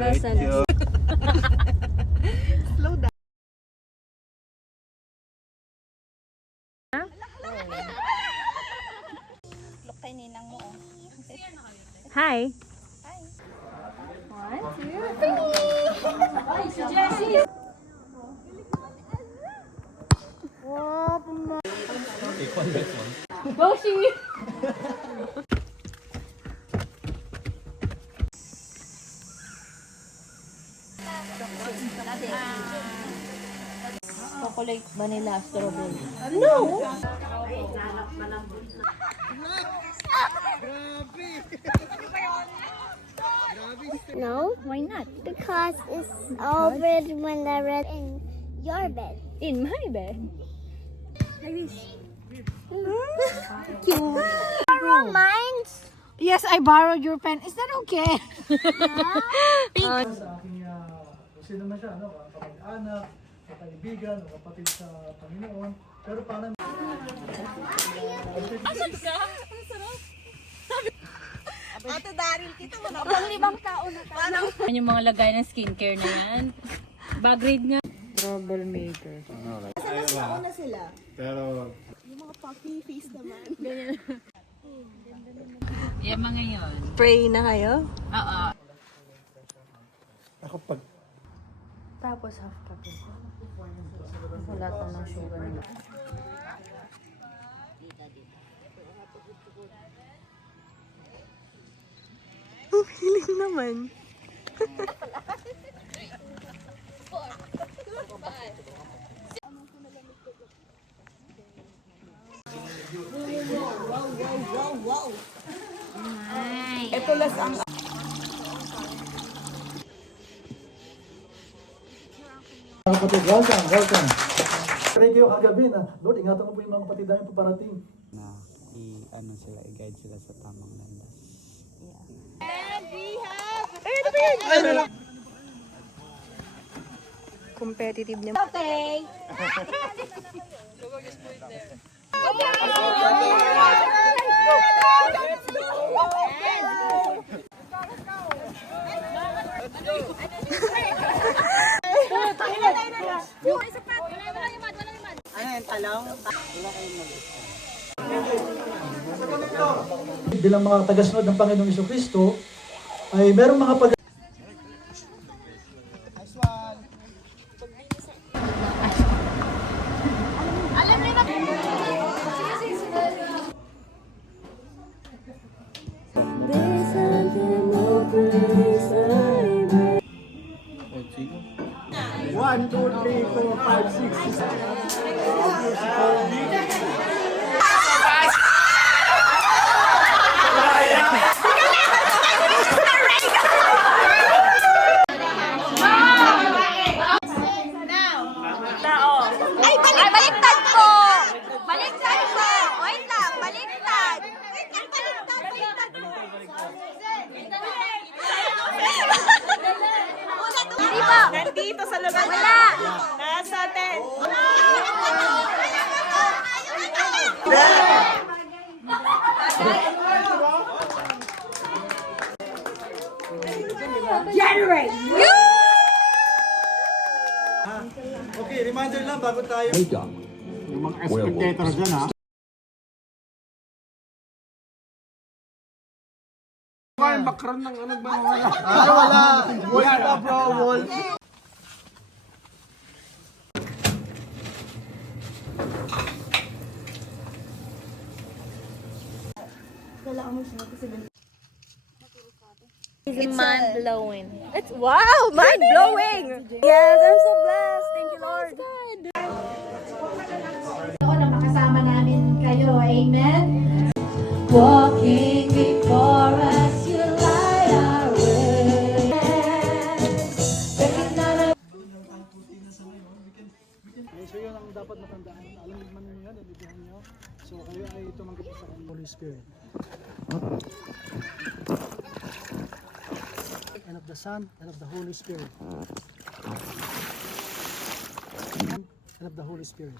Nasaan? Slow down. Look kay ninang mo. Hi. Hi. 1, 2, 3. Ay, si Jessie. Boshi. Chocolate vanilla strawberry. No. No, Why not? because it's over when the red in your bed. In my bed. Cute. Borrow mine. Yes, I borrowed your pen. Is that okay? Sa aking kung sino man siya, no? Kapag-anak, kaibigan, o kapatid sa Panginoon. Pero parang Ate Daryl, kita mo na. Pang-limang taon na tayo. Yan yung mga lagay ng skincare na yan. Bag-grade nga. Troublemaker. Nauna sila. pero Yung mga puppy face naman. Yan mga yun. Pray na kayo? Oo. ako pag Tapos half cup ito. Wala pa ng sugar na. Hiling naman. Ito las ang mga kapatid, welcome. Pray kayo kagabi na, Lord, ingatan mo po yung mga kapatid namin paparating. Na i-ano sila, i-guide sila sa tamang landas. competitive niya. Okay. Bilang mga tagasunod ng Panginoong Jesucristo, ay merong mga pag Ay, baliktad po! Baliktad po! Wait lang, baliktad! Wait lang, baliktad po! Hindi po! nandito sa lugar na. Wala! Nasa atin. Okay, reminder lang bago tayo. Yung mga spectators dyan ha. Yung background ng ano ba wala? Wala! Wala pa bro, wall. It's mind-blowing. It's wow, mind-blowing. Yes, I'm so blessed. Thank you, Lord. Na makasama namin kayo. Amen. Walking before us, you light our way. So yun ang dapat matandaan. Alam naman niyo yan, nalibihan niyo. So kayo ay tumanggap sa Holy Spirit. And of the Son, and of the Holy Spirit. And of the Holy Spirit.